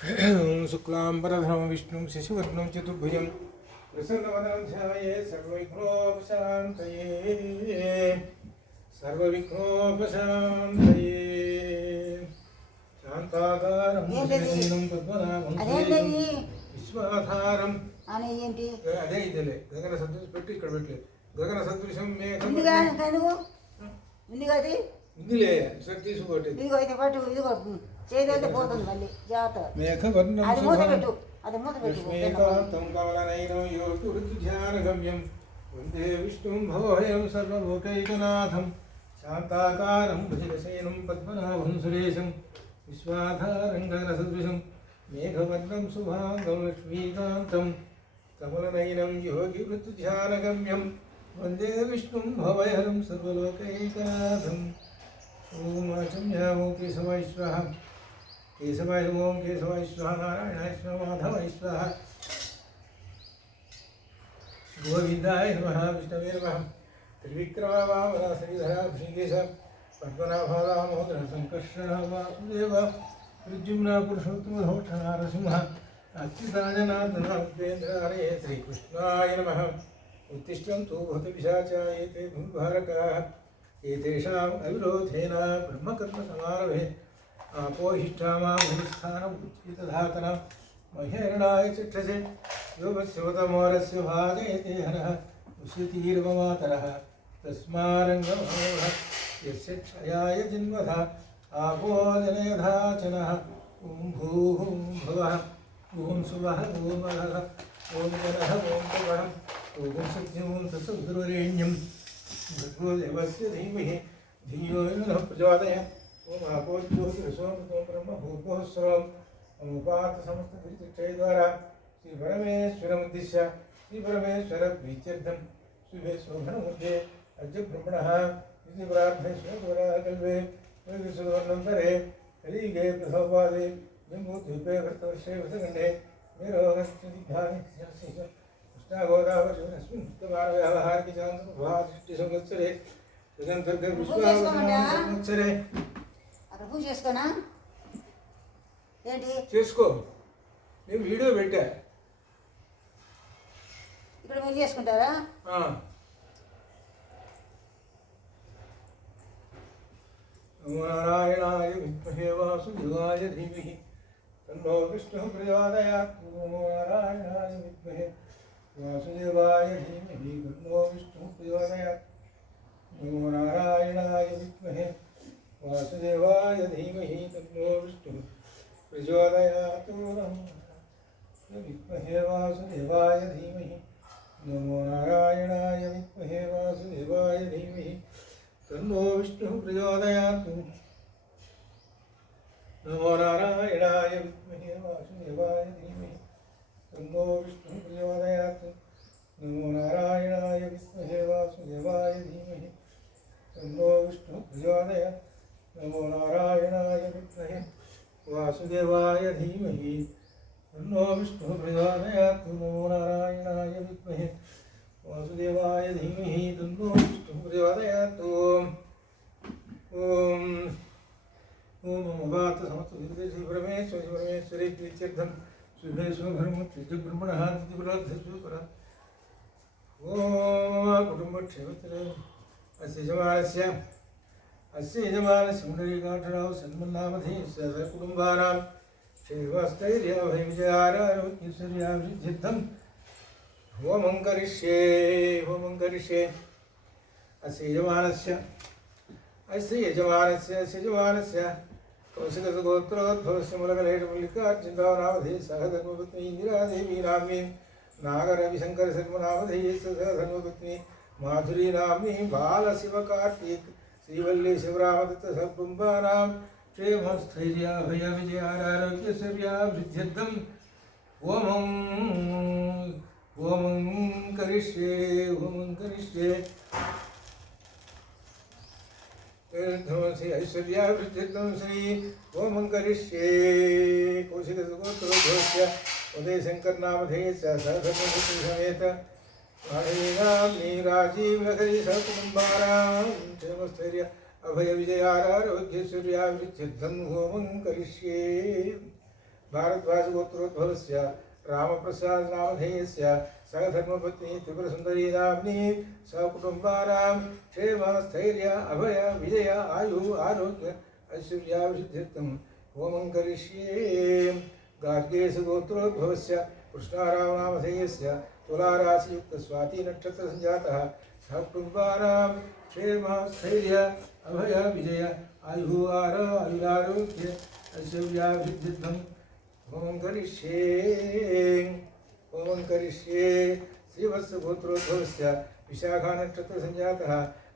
शुक्लांबरधरं विष्णुं शशिवर्णं चतुर्भुजं प्रसन्नवदनं ध्यायेत् सर्वविघ्नोपशान्तये शान्ताकारं भुजगशयनं पद्मनाभं विश्वाधारं అదే ఇదేలే గగన సదృశం పెట్టి ఇక్కడ పెట్టలేదు గగన సదృశం మేఘం ఇందులే సార్ తీసుకోండి ఇదిగో ఇది పట్టు ఇదిగో చేదైతే పోతుంది మళ్ళీ జాగ్రత్త మేఘవర్ణం అది మూత పెట్టు అది మూత పెట్టు మేఘాంతం కమలనయనం యోగిధ్యానగమ్యం వందే విష్ణుం భవభయం సర్వలోకైకనాథం శాంతాకారం భుజగశయనం పద్మనాభం సురేశం విశ్వాధారం గగనసదృశం మేఘవర్ణం శుభాంగం లక్ష్మీకాంతం కమలనయనం యోగిధ్యానగమ్యం వందే విష్ణుం భవభయం సర్వలోకైకనాథం ఓం ఆచమ్యామో కేశవాయ స్వాహ కేశవాయ ఓం కేశవాయ స్వాహ నారాయణాయ స్వాహ మాధవాయ స్వాహ గోవిందాయ నమః విష్ణవే నమః త్రివిక్రమ వామన శ్రీధర భృంగేశ పద్మనాభ దామోదర సంకర్షణ వాసుదేవ ప్రద్యుమ్న పురుషోత్తమ ధోక్ష నరసింహ అచ్యుతాజనార్దన ఉపేంద్ర హరే శ్రీకృష్ణాయ నమః उत्तिष्ठन्तु भूतपिशाचायेते भूभारकाः एतेषाम् अविरोधेन ब्रह्मकर्मसमारभे आपोहिष्ठामा भूस्थानमुच्चितधातनं मह्यरणाय चक्षसे योगस्योतमोरस्य भाजयते हरः उष्यतीर्वमातरः तस्मारङ्गमोहः यस्य क्षयाय जन्मधा आपो जनयधाचनः ॐ भूः भुवः ॐ सुवः ॐ वरः ॐ जनः ॐ भवः ओम सत्यं तत्सवितुर्वरेण्यं भर्गो देवस्य धीमहि धियो यो नः प्रचोदयात् ओम आपो ज्योतिरसोमतो ब्रह्म भूर्भुवः स्वः ओमुपात समस्तविचित्रय द्वारा श्री परमेश्वरमुद्दिश्य श्री परमेश्वर प्रीत्यर्थं शुभे शोभनमध्ये अद्य ब्रह्मणः इति प्रार्थने स्वराकल्पे वैविसुवर्णन्तरे कलिगे प्रथमपादे जम्बूद्वीपे भरतवर्षे वृतखण्डे मेरोगस्त्रिदिग्धानि गोदावरी व्यवहार की दृष्टि संवत्सरे संवत्सरे పూజ చేసుకోనా ఏంటి చేసుకో నేను వీడియో పెట్టా ఇప్పుడు మీరు చేసుకుంటారా నారాయణాయ విద్మహే వాసుదేవాయ ధీమహి తన్నో విష్ణుః ప్రచోదయాత్ నారాయణాయ విద్మహే वासुदेवाय धीमहि तन्नो विष्णुः प्रचोदयात् नमो नारायणाय विद्महे वासुदेवाय धीमहि तन्नो विष्णुः प्रचोदयात् विद्महे वासुदेवाय धीमहि नमो नारायणाय विद्महे वासुदेवाय धीमहि तन्नो विष्णुः प्रचोदयात् नमो नारायणाय विद्महे वासुदेवाय धीमहि तन्नो विष्णुः प्रचोदयात् नमो नारायणाय विद्महे वासुदेवाय धीमहि तन्नो विष्णुः प्रचोदयात् नमो नारायणाय विद्महे वासुदेवाय धीमहि तन्नो विष्णुः प्रचोदयात् नमो नारायणाय विद्महे वासुदेवाय धीमहि तन्नो विष्णुः प्रचोदयात् ओम ओम अवात समस्त श्री परमेश्वरी प्रीत्यर्थं शुभे स्वधर्मोच्च ब्रह्मणः दितिपुराद्धस्वपर ओम कुटुम्बक्षेमत्रे अस्य यजमानस्य मुण्डलीकाठराव सन्मन्नामधेयस्य सर्वकुटुम्बानां क्षेमस्थैर्याभयविजयारोग्यैश्वर्याभिवृद्ध्यर्थं होमं करिष्ये अस्य यजमानस्य कौशिकसगोत्रोद्भवस्य मुलकलेशमल्लिकार्जुनरावधे सह धर्मपत्नी इंदिरादेवी नाम्नी नागरविशङ्करशर्मनामधेये सह धर्मपत्नी माधुरी नाम्नी बालशिवकार्तिक श्रीवल्ली शिवरामदत्त सकुटुम्बानां क्षेमस्थैर्याभयविजयारोग्यैश्वर्याभिवृद्ध्यर्थं होमं करिष्ये श्री ऐश्वर्याभिवृद्ध्यर्थं श्री होमं करिष्ये कौशिकसुगोत्रोद्भवस्य उदयशङ्करनामधेयस्य सहधर्मपत्नी समेत माधवीनाम्नी राजीवनगरी सहकुटुम्बानां क्षेमस्थैर्य अभयविजयारोग्यैश्वर्याभिवृद्ध्यर्थं होमं करिष्ये भारद्वाजगोत्रोद्भवस्य रामप्रसादनामधेयस्य सगधर्मपत्नी त्रिपुरसुन्दरी नाम्नी सकुटुम्बानां क्षेम स्थैर्य अभय विजय आयु आरोग्य ऐश्वर्याभिवृद्ध्यर्थं होमं करिष्ये। गार्गेशगोत्रोद्भवस्य कृष्णारामनामधेयस्य तुलाराशियुक्तस्वातिनक्षत्रसञ्जातः सकुटुम्बानां क्षेम स्थैर्य अभय विजय आयु आयुरारोग्य ऐश्वर्याभिवृद्ध्यर्थं होमं करिष्ये। श्रीवत्सगोत्रोद्भवस्य विशाखानक्षत्रसञ्जातः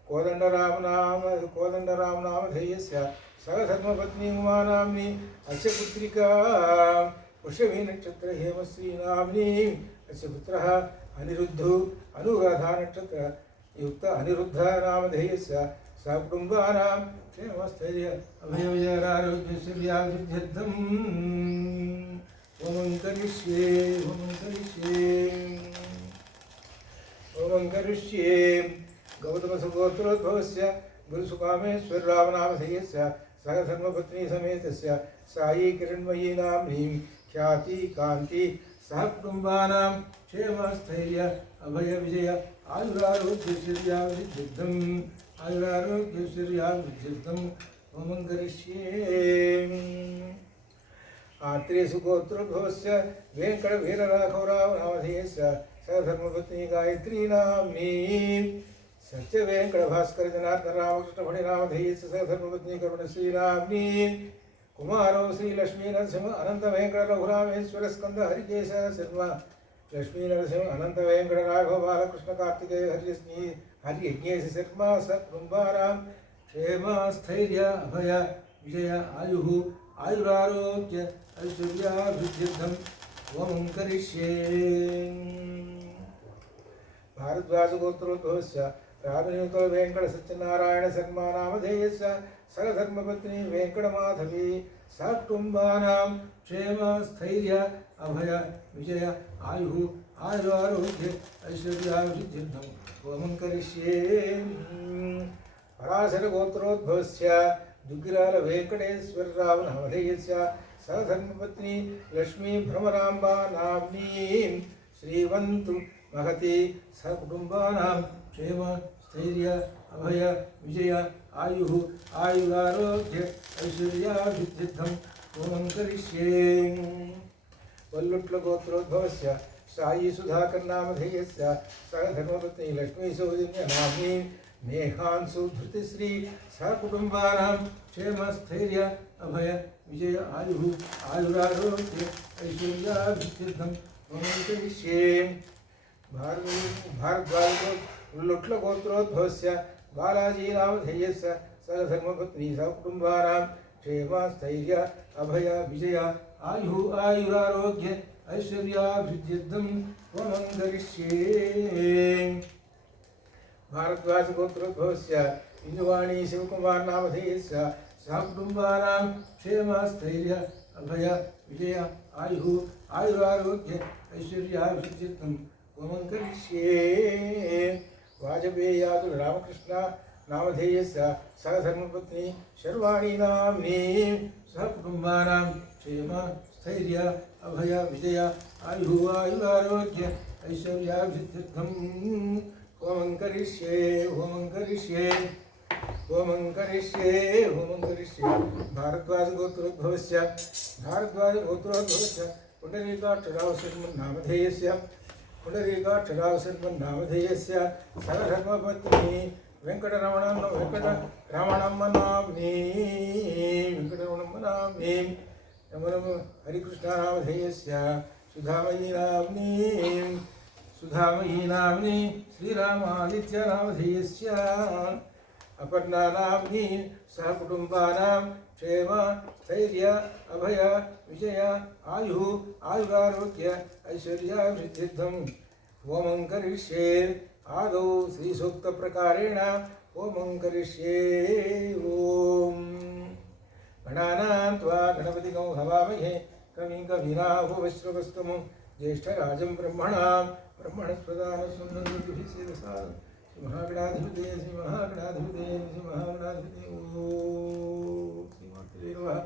कोदण्डरामनामधेयस्य सगधर्मपत्नी उमानाम्नी अस्य पुत्रिका वृषभीनक्षत्र हेमश्री नाम्नी अस्य पुत्रः अनिरुद्धो अनुराधानक्षत्र युक्त अनिरुद्धनामधेयस्य सकुटुम्बानां क्षेमस्थैर्य अभयविजयारोग्यैश्वर्याभिवृद्ध्यर्थं होमं करिष्ये। गौतमसुगोत्रोद्भवस्य गुरुसुकामेश्वररामनामधेयस्य सगधर्मपत्नी समेतस्य सायी किरण्मयी नाम्नीं ख्याति कान्ति सहकुटुम्बानां क्षेमस्थैर्य अभय विजय आयुरारोग्यैश्वर्याभिवृद्ध्यर्थं होमं करिष्ये। आत्रेयसुगोत्रोद्भवस्य वेङ्कटवीरराघवरावनामधेयस्य सधर्मपत्नी गायत्री नाम्नी सत्यवेङ्कटभास्करजनार्दनरामकृष्णभटिनामधेयस्य सधर्मपत्नी करुणश्री नाम्नी कुमारो श्रीलक्ष्मीनरसिंह अनन्तवेङ्कटरघुरामेश्वरस्कन्द हरिकेश शर्मा लक्ष्मीनरसिंह अनन्तवेङ्कटराघव बालकृष्णकार्तिकेय हरियज्ञेश शर्मा सकुटुम्बानां क्षेम स्थैर्य अभय विजय आयुः आयुरारोग्य ऐश्वर्याभिवृद्ध्यर्थं होमं करिष्ये। भारद्वाजगोत्रोद्भवस्य रामनियुतो वेङ्कटसत्यनारायण शर्मा नामधेयस्य सगधर्मपत्नी वेङ्कटमाधवी सकुटुम्बानां क्षेम स्थैर्य अभय विजय आयुः आयुरारोग्य ऐश्वर्याभिवृद्ध्यर्थं होमं करिष्ये। पराशरगोत्रोद्भवस्य दुग्गिराल वेङ्कटेश्वररावनामधेयस्य सधर्मपत्नी लक्ष्मी भ्रमराम्बा नाम्नीं श्रीवन्तु महती सकुटुम्बानां क्षेम स्थैर्य अभय विजय आयुः आयुरारोग्य ऐश्वर्याभिवृद्ध्यर्थं होमं करिष्ये। वल्लुट्लगोत्रोद्भवस्य सायी सुधाकरनामधेयस्य सगधर्मपत्नी लक्ष्मी सौजन्य नाम्नीं नेहांसु धृतिश्री सकुटुम्बानां क्षेम स्थैर्य अभय विजय आयुः आयुरारोग्य ऐश्वर्याभिवृद्ध्यर्थं होमं करिष्ये। भारद्वाजगोत्रोद्भवस्य बालाजी नामधेयस्य सगधर्मपत्नी सकुटुम्बानां क्षेम स्थैर्य अभय विजय आयुः आयुरारोग्य ऐश्वर्याभिवृद्ध्यर्थं होमं करिष्ये। भारद्वाजगोत्रोद्भवस्य इंदुवाणी शिवकुमार नामधेयस्य सकुटुम्बानां क्षेम स्थैर्य अभय विजय आयुः आयुरारोग्य ऐश्वर्याभिवृद्ध्यर्थं होमं करिष्ये। वाजपेयीयातु रामकृष्ण नामधेयस्य सगधर्मपत्नी शर्वाणी नाम्नीं सकुटुम्बानां क्षेम स्थैर्य अभय विजय आयुः आयुरारोग्य ऐश्वर्याभिवृद्ध्यर्थं होमं करिष्ये। भारद्वाजगोत्रोद्भवस्य पुण्डरीकाक्षरावशर्मन्नामधेयस्य सगधर्मपत्नी वेङ्कटरमणम्म नाम्नीं नमो हरिकृष्णनामधेयस्य सुधामयी नाम्नी श्रीरामादित्यनामधेयस्य अपर्णा नाम्नी सहकुटुम्बानां क्षेम स्थैर्य अभय विजय आयुः आयुरारोग्य ऐश्वर्याभिवृद्ध्यर्थं होमं करिष्ये। आदौ श्रीसूक्तप्रकारेण होमं करिष्ये। ॐ गणानां त्वा गणपतिं हवामहे कविं कवीनामुपश्रवस्तमं ज्येष्ठराजं ब्रह्मणस्पदानस्वन्दन्तिभिः महागणाधिपते श्रीमहागणाधिपते श्रीमहागणाधिपते ओम श्रीमात्रे नमः।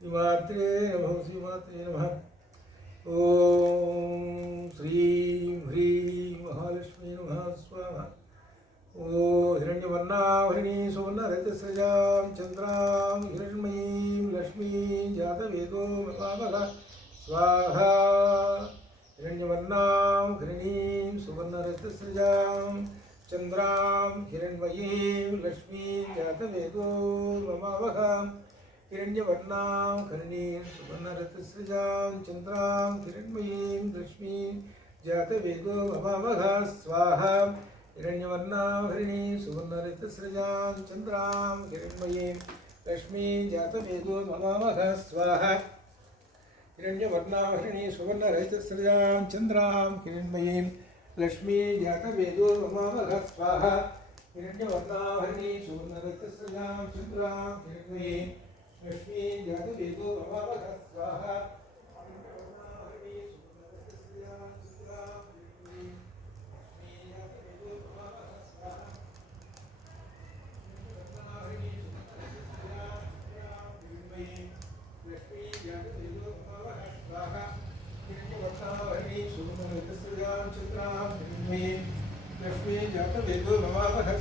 श्रीमात्रे नमः श्रीमात्रे नमः। ॐ श्रीं ह्रीं महालक्ष्मी नमः स्वाहा। ॐ हिरण्यवर्णावहिणी सुवर्णरजस्रजां चन्द्रां हिरण्मयीं लक्ष्मीं जातवेदो ममावः स्वाहा। हिरण्यवर्णां हिरण्यीं सुवर्णरजस्रजां चन्द्रां हिरण्मयीं लक्ष्मीं जातवेदो ममावः। हिरण्यवर्णां हिरण्यीं सुवर्णरजस्रजां चन्द्रां हिरण्मयीं लक्ष्मीं जातवेदो ममावः स्वाहा। हिरण्यवर्णां हिरण्यीं सुवर्णरजस्रजां चन्द्रां हिरण्मयीं लक्ष्मीं जातवेदो ममावः स्वाहा। हिरण्यवर्णां हिरण्यीं सुवर्णरजस्रजां चन्द्रां हिरण्मयीं लक्ष्मीं जातवेदो ममावः स्वाहा। हिरण्यवर्णां हिरण्यीं सुवर्णरजस्रजां चन्द्रां हिरण्मयीं लक्ष्मीं जातवेदो ममावः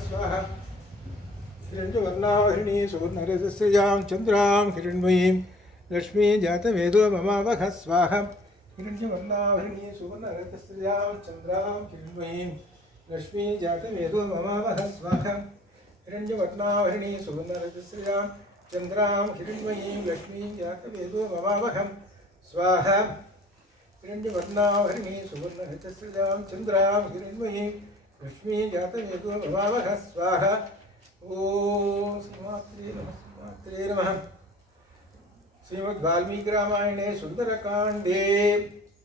स्वाहा। हिरण्यवर्णाहिणी सुवर्णरजस्रजां चन्द्रां हिरण्मयीं लक्ष्मीं जातवेदो ममावः स्वाहा। हिरण्यवर्णाहिणी सुवर्णरजस्रजां चन्द्रां हिरण्मयीं लक्ष्मीं जातवेदो ममावः स्वाहा। हिरण्यवर्णाहिणी सुवर्णरजस्रजां चन्द्रां हिरण्मयीं लक्ष्मीं जातवेदो ममावः स्वाहा। हिरण्यवर्णाहिणी सुवर्णरजस्रजां चन्द्रां हिरण्मयीं लक्ष्मीं जातवेदो ममावः स्वाहा। ओम श्रीमात्रे नमः श्रीमात्रे नमः। श्रीमद् वाल्मीकि रामायणे सुंदरकांडे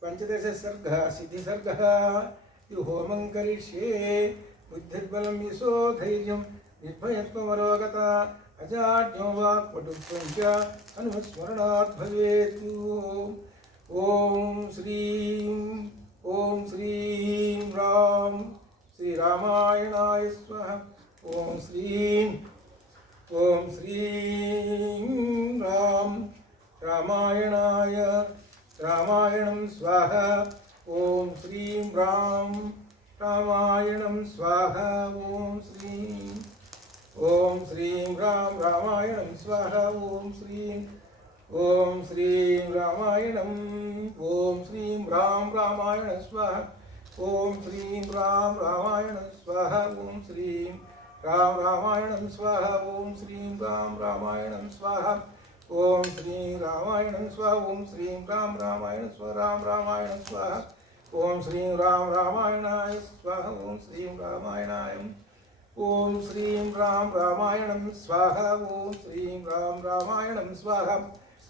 पंचदश सर्गः सिद्धिसर्गः। यो होमं करिष्ये बुद्धिर्बलं यशो धैर्यं निर्भयत्वमरोगता अजाड्यो वाक्पटुत्वं च हनुमत्स्मरणात् भवेत्। ओम श्रीं राम श्रीरामायणाय स्वाहा। ओम श्रीं राम रामायणाय रामायणं स्वाहा। ओम श्रीं राम रामायणं स्वाहा। ओम श्रीं राम रामायणं स्वाहा। ओम श्रीं रामायणं ओम श्रीं राम रामायणं स्वाहा। ओम श्रीं राम रामायणं स्वाहा। ओम श्रीं राम रामायणं स्वाहा। ओम श्रीं राम रामायणं स्वाहा। ओम श्रीं रामायणं स्वाहा। ओम श्रीं राम रामायणं स्वाहा। राम रामायणं स्वाहा। ओम श्रीं राम रामायणाय स्वाहा। ओम श्रीं रामायणाय ओम श्रीं राम रामायणं स्वाहा। ओम श्रीं राम रामायणं स्वाहा।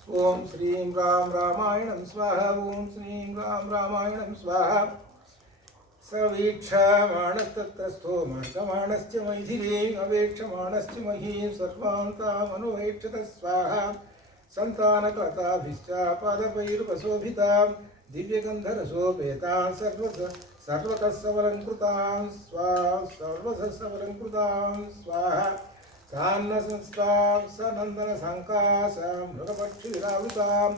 ओम श्रीं राम रामायणं स्वाहा। ओम श्रीं राम रामायणं स्वाहा। सवीक्षमाणस्तत्रस्थो मार्गमाणश्च मैथिलीम् अवेक्षमाणश्च महीं सर्वान् तामनुवेक्षत स्वाहा। सन्तानकलताभिश्चापादपैरुपशोभितां दिव्यगन्धरसोपेतां सर्वतः सबलङ्कृतां स्वाहा। तान्नसंस्तां सनन्दनसङ्कासां मृगपक्षिविरावृतां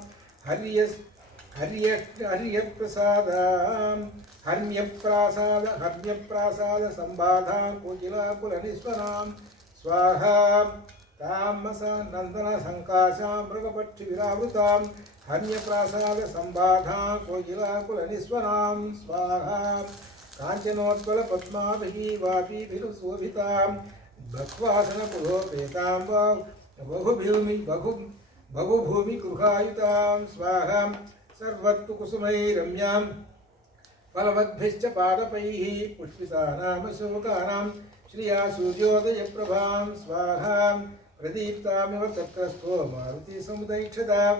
हर्म्यप्रासाद संबाधां कोकिलाकुलनिस्वनां स्वाहा। तामसनन्दन संकाशां मृगपक्षिविरावृतां हर्म्यप्रासाद संबाधां कोकिलाकुलनिस्वनां स्वाहा। काञ्चनोत्पलपद्माभिः वापीभिरुशोभितां भक्वासनपुरोपेतां बहुभूमिगृहायुतां स्वाहा। सर्वत्तु कुसुमै रम्यां फलवद्भिश्च पादपैः पुष्पितानामशोकानां श्रिया सूर्योदयप्रभां स्वाहा। प्रदीप्तामिव तत्रस्थो मारुतिसमुदैक्षतां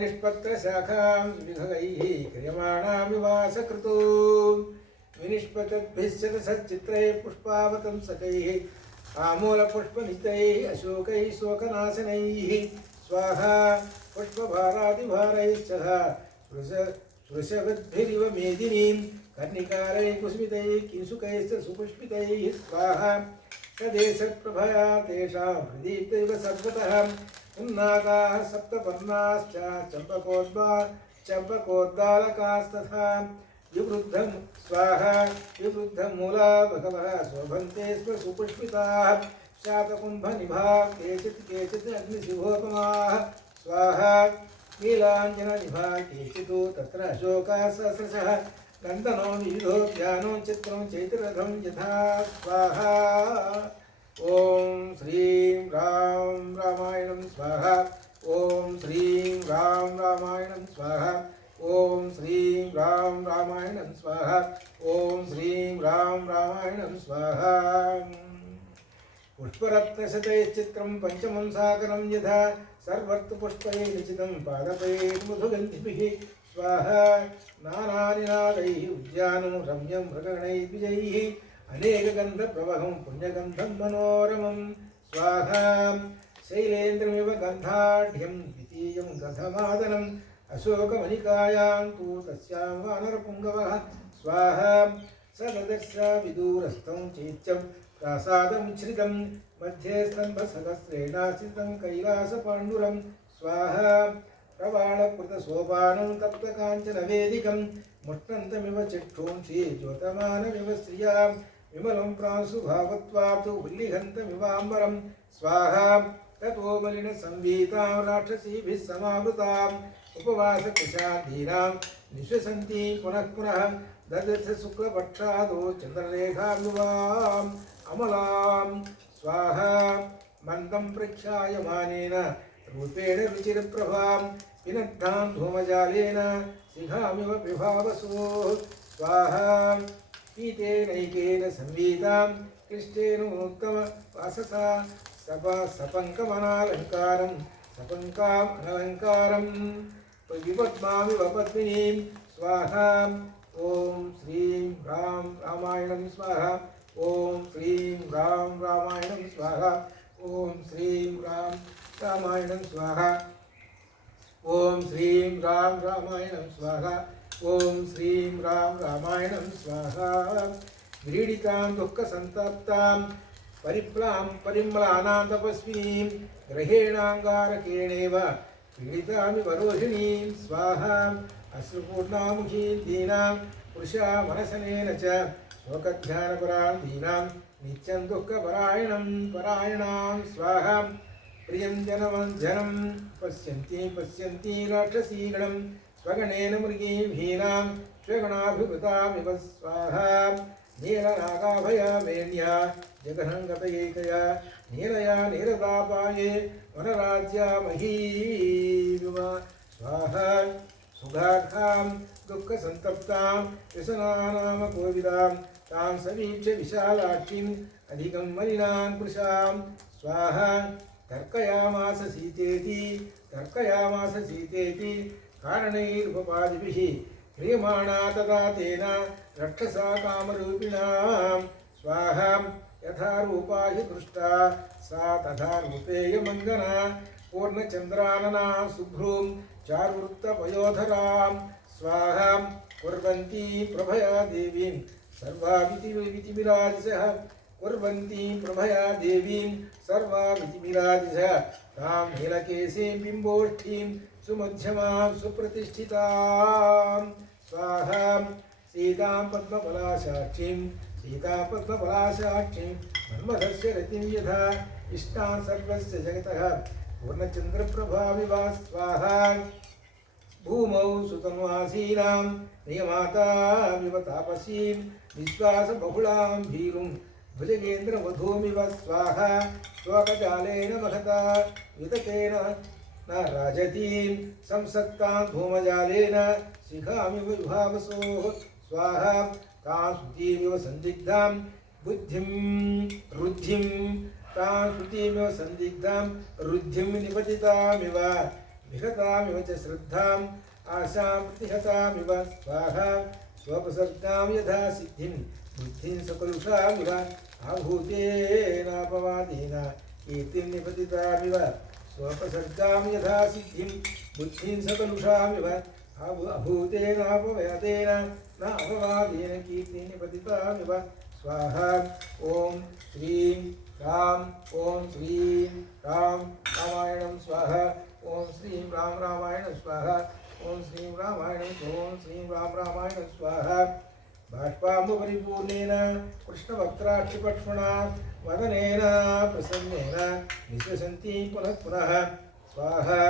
निष्पत्रशाखां विहगैः क्रियमाणामिवासकृतो विनिष्पतद्भिश्चतसच्चित्रैः पुष्पावतंसकैः आमूलपुष्पनितैः अशोकैः शोकनाशनैः स्वाहा। पुष्पभारादिभारैश्च स्पृशवद्भिरिव मेदिनीं कर्णिकारैः कुस्मितैः किंसुकैश्च सुपुष्पितैः स्वाहा। सदेशप्रभया तेषां प्रदीप्तैव सर्वतः उन्नागाः सप्तपर्णाश्च चम्पकोद्दालकास्तथा विवृद्धं स्वाहा विवृद्धमूला बहवः शोभन्ते स्म सुपुष्पिताः शातकुम्भनिभाः केचित् अग्निशिभोपमाः स्वाहा नीलाञ्जननिभाः केचित् तत्र अशोकाः सहस्रशः गन्धनो विविधोद्यानो चित्रं चैत्ररथं यथा स्वाहा ॐ श्रीं रां रामायणं स्वाहा ॐ श्रीं रां रामायणं स्वाहा ॐ श्रीं रां रामायणं स्वाहा ॐ श्रीं रां रामायणं स्वाहा पुष्परत्नशतैश्चित्रं पञ्चमं सागरं यथा सर्वत्र पुष्पैः निचितं पादपैर्मधुगन्धिभिः स्वाहा नानानिनादैः उद्यानं रम्यं मृगणैः द्विजैः अनेकगन्धप्रवहं पुण्यगन्धं मनोरमं स्वाहा शैलेन्द्रमिव गन्धाढ्यं द्वितीयं गन्धमादनम् अशोकमणिकायां तु तस्यां वानरपुङ्गवः स्वाहा सददर्श विदूरस्थं चैत्यं प्रासादमुच्छ्रितं मध्ये स्तम्भसहस्रेणाचितं कैलासपाण्डुरं स्वाहा प्रवाळकृतसोपानं तप्तकाञ्चनवेदिकं मुष्टन्तमिव चिक्षूंषि ज्योतमानमिव श्रियां विमलं प्रांशुभावत्वात् उल्लिघन्तमिवाम्बरं स्वाहा ततो मलिनसंवीतां राक्षसीभिः समावृताम् उपवासकुशादीनां निश्वसन्ति पुनः पुनः ददर्श शुक्लपक्षादो चन्द्ररेखायुवाम् अमलां स्वाहा मन्दं प्रख्यायमानेन रूपेण रुचिरप्रभां पिनद्धां धूमजालेन शिखामिव विभावसो स्वाहा पीतेनैकेन संवीतां क्लिष्टेन उत्तमवाससा सपङ्कमनालङ्कारं सपङ्काम् अनलङ्कारं विपद्मामिव पद्मिनीं स्वाहा ॐ श्रीं रां रामायणं स्वाहा ॐ श्रीं रां रामायणं स्वाहा ॐ श्रीं रां रामायणं स्वाहा ॐ श्रीं रां रामायणं स्वाहा ॐ श्रीं रां रामायणं स्वाहा व्रीडितां दुःखसन्तप्तां परिम्लानां तपस्विनीं ग्रहेणाङ्गारकेणेव पीडितामिव रोहिणीं स्वाहा अश्रुपूर्णामुखीं दीनां पुरुषामनसनेन च शोकध्यानपरां दीनां नित्यं दुःखपरायणां स्वाहा प्रियं जनमञ्जनं पश्यन्ति राक्षसीगणं स्वगणेन मृगीभीनां स्वगणाभिभृतामिव स्वाहा नीलनागाभयामेन्या जगन्गतयैकया नीलया नीरदापाये वनराज्यामहीव स्वाहा सुगाखां दुःखसन्तप्तां व्यसनानामकोविदां तां सवीक्ष्य विशालाक्षीम् अधिकं मलिनान् पुरुषां स्वाहा तर्कयामास सीतेति कारणैरुपपादिभिः क्रियमाणा तदा तेन रक्षसा कामरूपिणां स्वाहा यथा रूपा हि दृष्टा सा तथा रूपेयमङ्गना पूर्णचन्द्रानना शुभ्रूं चारुवृत्तपयोधरां स्वाहा कुर्वन्ती प्रभया देवीं सर्वावितिविराजिषः कुर्वन्ती प्रभया देवीं सर्वावितिविराजिषः तां नीलकेशीं बिम्बोष्ठीं सुमध्यमां सुप्रतिष्ठितां स्वाहा सीतां पद्मफलासाक्षीं मन्मथस्य रतिं यथा इष्टां सर्वस्य जगतः पूर्णचन्द्रप्रभाविव स्वाहा भूमौ सुतन्वासीनां नियमातामिव तापसीं विश्वासबहुलां भीरुं भुजगेन्द्रवधूमिव स्वाहा स्वकजालेन महता विततेन न राजतीं संसक्तां धूमजालेन शिखामिव विभावसोः स्वाहा तां श्रुतिमिव संदिग्धां बुद्धिं रुद्धिं तां श्रुतिमिव संदिग्धां रुद्धिं निपतितामिव विहतामिव च श्रद्धाम् आशां प्रतिहतामिव स्वाहा स्वोपसर्गां यथा सिद्धिं बुद्धिं सकलुषामिव आभूतेनापवादेन कीर्तिं निपतितामिव स्वोपसर्गां यथा सिद्धिं बुद्धिं सकलुषामिव अभूतेनापवादेन न अपवादेन कीर्तिं निपतितामिव स्वाहा ॐ श्रीं राम ओम श्रीं राम रामायणं स्वाहा ओम श्रीं राम रामायण स्वाहा ओम श्रीं रामायणं ओम श्रीं राम रामायण स्वाहा बाष्पाम्बुपरिपूर्णेन कृष्णवक्त्राक्षिपक्ष्मणा वदनेन प्रसन्नेन निश्वसन्ति पुनः पुनः स्वाहा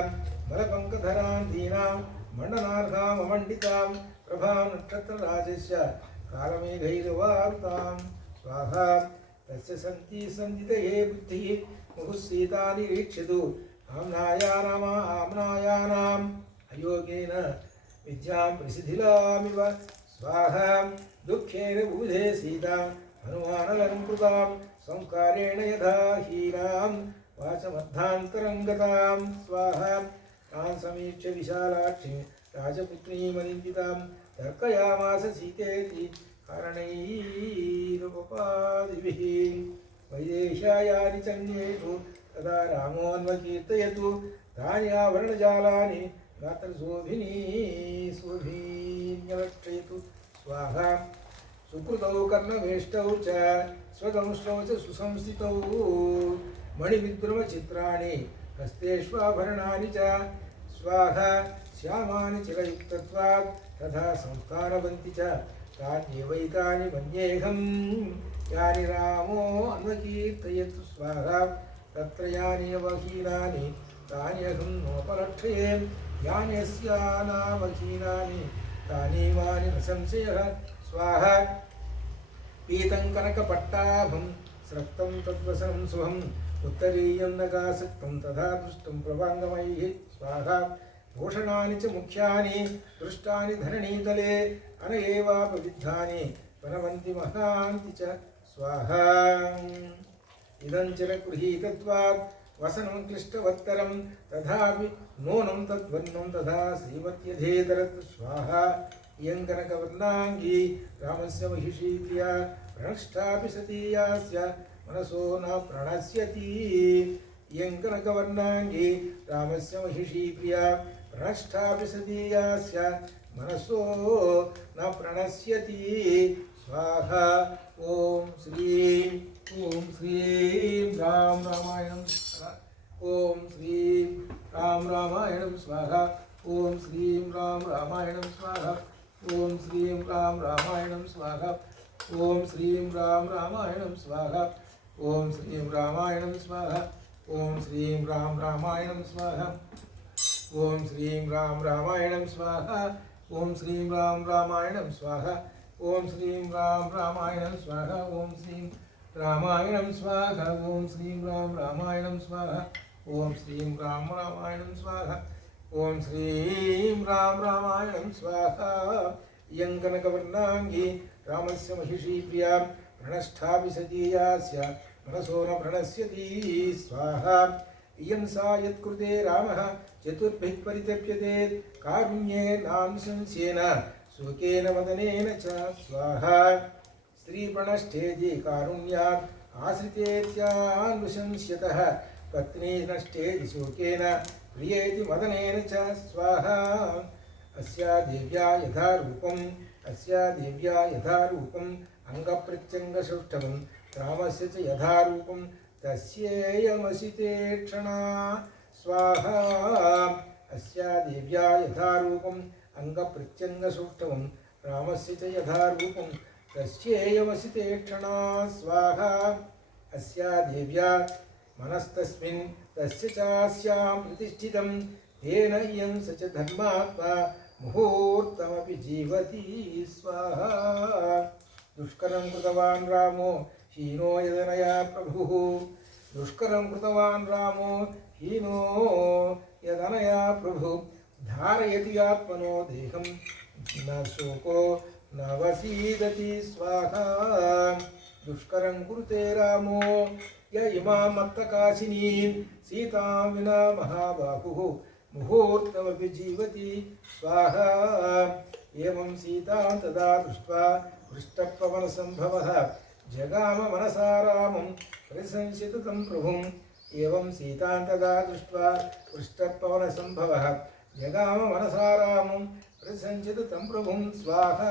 मलपङ्कधरां दीनां मण्डनार्हाममण्डितां प्रभां नक्षत्रराजस्य कालमेघैर्वावृतां स्वाहा तस्य सन्ति सन्दितये बुद्धिः मुहुः निरीक्षतु आम्नायानाम् अयोगेन विद्यां प्रसिद्धिलामिव स्वाहा दुःखेन बुधे सीतां हनुमानलङ्कृतां संस्कारेण यथा हीनां वाचमध्यान्तरङ्गतां स्वाहा तां समीक्ष्य विशालाक्षीं राजपुत्रीमनिन्दितां तर्कयामास सीतेति कारणैरुपपादिभिः वैदेह्यायानि चन्येषु तदा रामोऽन्वकीर्तयतु तानि आवरणजालानि गात्रशोभिनीशोभीन्यलक्षयतु स्वाहा सुकृतौ कर्णवेष्टौ च स्वदंष्टौ च सुसंस्थितौ मणिविद्रुमचित्राणि हस्तेष्वाभरणानि च स्वाहा श्यामानि चिरयुक्तत्वात् तथा संस्थानवन्ति च तान्येवैतानि मन्येऽहं यानि रामो अन्वकीर्तयतु स्वाहा तत्र यानि अवहीनानि तानि अहं नोपलक्षये यानि अस्यानावहीनानि तानि मानि न संशयः स्वाहा पीतं कनकपट्टाभं स्रक्तं तद्वसनं शुभम् उत्तरीयं नगासक्तं तथा दृष्टं प्रभाङ्गमैः स्वाहा भूषणानि च मुख्यानि दृष्टानि धरणीतले अन एवापविद्धानि वनवन्ति महान्ति च स्वाहा इदं चिरगृहीतत्वात् वसनं क्लिष्टवत्तरं तथापि नूनं तद्वर्णं तथा श्रीमत्यधेतरत् स्वाहा इयं कनकवर्णाङ्गी रामस्य महिषी प्रिया प्रणष्टापि सतीयास्य मनसो न प्रणश्यति इयं कनकवर्णाङ्गी रामस्य महिषी प्रिया प्रणष्टापि सतीयास्य मनसो न प्रणश्यति स्वाहा ओम श्रीं राम रामायणं स्वाहा ओम श्रीं राम रामायणं स्वाहा ओम श्रीं राम रामायणं स्वाहा ओम श्रीं राम रामायणं स्वाहा ओम श्रीं राम रामायणं स्वाहा ओम श्रीं रामायणं स्वाहा ओम श्रीं राम रामायणं स्वाहा ओम श्रीं राम रामायणं स्वाहा ओम श्रीं राम रामायणं स्वाहा ओम श्रीं राम रामायणं स्वाहा ओम श्रीं रामायणं स्वाहा ओम श्रीं राम रामायणं स्वाहा ओम श्रीं राम रामायणं स्वाहा ओम श्रीं राम रामायणं स्वाहा इयं कनकवर्णाङ्गी रामस्य महिषी प्रिया प्रणष्ठापि सतीयास्य मनसो न प्रणश्यति स्वाहा इयं सा यत्कृते रामः चतुर्भिः परितप्यते कारुण्येनांशंस्येन सुखेन वदनेन च स्वाहा स्त्रीप्रणष्टेति कारुण्यात् आश्रितेत्यानुशंस्यतः पत्नी नष्टेति शोकेन प्रियेति मदनेन च स्वाहा अस्या देव्या यथा रूपम् अङ्गप्रत्यङ्गसौष्ठवं रामस्य च यथा रूपं तस्येयमसिते क्षणा स्वाहा अस्या देव्या यथा रूपम् अङ्गप्रत्यङ्गसौष्ठवं रामस्य च यथा रूपं तस्येयमसिते क्षणा स्वाहा अस्या देव्या मनस्तस्मिन् तस्य चास्यां प्रतिष्ठितं तेन इयं स च धर्मात्मा मुहूर्तमपि जीवति स्वाहा दुष्करं कृतवान् रामो हीनो यदनया प्रभुः दुष्करं कृतवान् रामो हीनो यदनया प्रभुः धारयति आत्मनो देहं न शोको न वसीदति स्वाहा दुष्करं कुरुते रामो य इमां मत्तकाशिनीं सीतां विना महाबाहुः मुहूर्तमपि जीवति स्वाहा एवं सीतां तदा दृष्ट्वा हृष्टपवनसम्भवः जगाम मनसा रामं परिसंसित तं प्रभुम् एवं सीतां तदा दृष्ट्वा हृष्टपवनसम्भवः जगाम मनसा रामं परिसंसित तं प्रभुं स्वाहा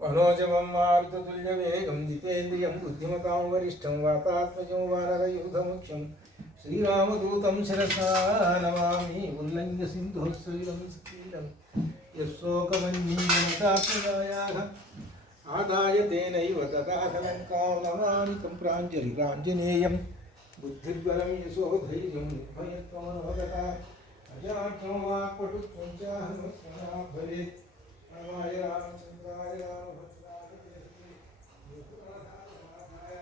మనోజవం మారుతతుల్యవేగం జితేంద్రియం బుద్ధిమతాం వరిష్టం వాతాత్మజం వానరయూధముఖ్యం శ్రీరామదూతం శిరసా నమామి ఉల్లంఘ్య సింధోశ్రీలం సకీలం యశోకమన్యీయమతాత్మజాయాః ఆదాయ తేనైవ తదాకలంకాం నమామి తం ప్రాంజలిరాంజనేయం బుద్ధిర్బలం యశోధైర్యం నిర్భయత్వమనోగత అజాతో వాక్పటుత్వం చ హనుమత్స్మరణ భవేత్ రామాయ రామచంద్రాయ రామభద్రాయ కేసరి యుగనాథాయ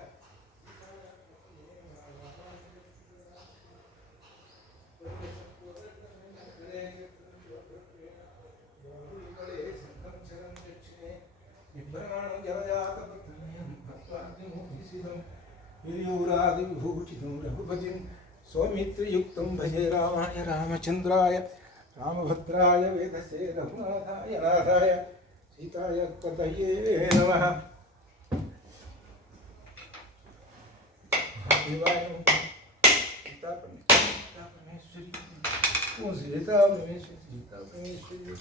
బిభ్రాణం జలజాతపత్రం భక్తాగ్నిముఖిసిదం విభూషితం రఘుపతిం సౌమిత్రయుక్తం భజే రామాయ రామచంద్రాయ రామభద్రాయ వేదసే రఘునాథాయ నాథాయ సీతాయ పతయే నమః. మహాదేవాయ సీతాపరమేశ్వరి సీతాపరమేశ్వరి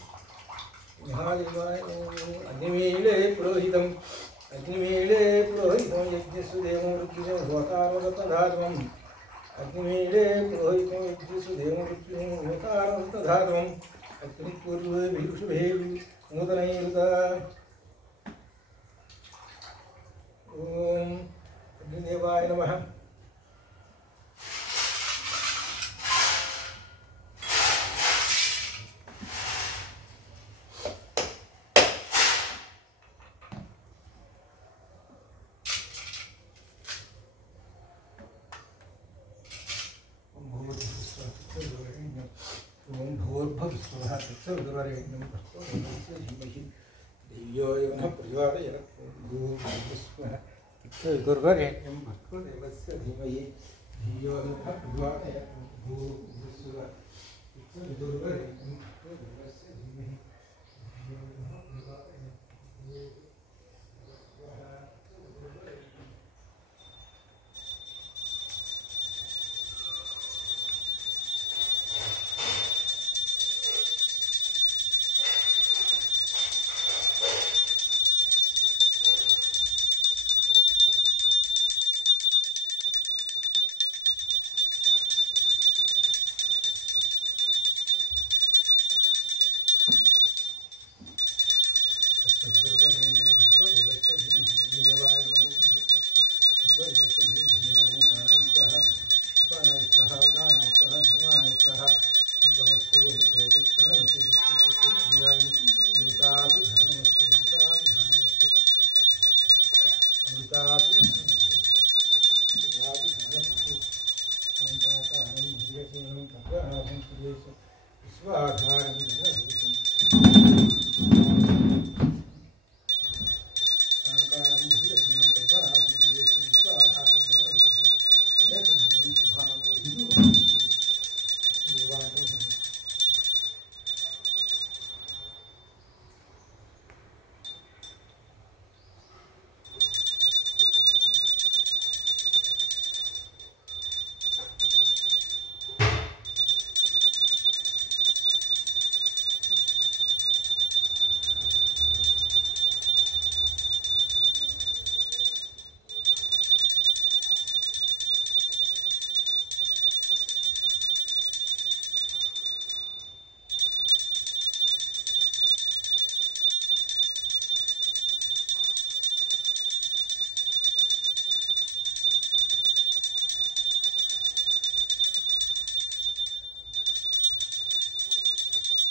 మహాదేవాయ అగ్నిమీళే పురోహితం యజ్ఞసుదేవం ఋత్విజం హోతారోదత్తధాత్వం అగ్నిమీళే పురోహితం యజ్ఞసుదేవం ఋత్విజం హోతారోదత్తధాత్వం అగ్నిపూర్వే విషుభే నూతనైరుత. ఓం అగ్నిదేవాయ నమః. ఓం భూర్భువః తత్సవితుర్వరేణ్యం భర్గో దేవस्य ధీమహి ధియో యో నః ప్రచోదయాత్. భూర్భువః తత్సవితుర్వరేణ్యం భర్గో దేవस्य ధీమహి ధియో యో నః ప్రచోదయాత్. భూర్భువః తత్సవితుర్వరేణ్యం భర్గో దేవस्य ధీమహి ధియో యో నః ప్రచోదయాత్.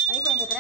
అయిపోయింది ఇక్కడ.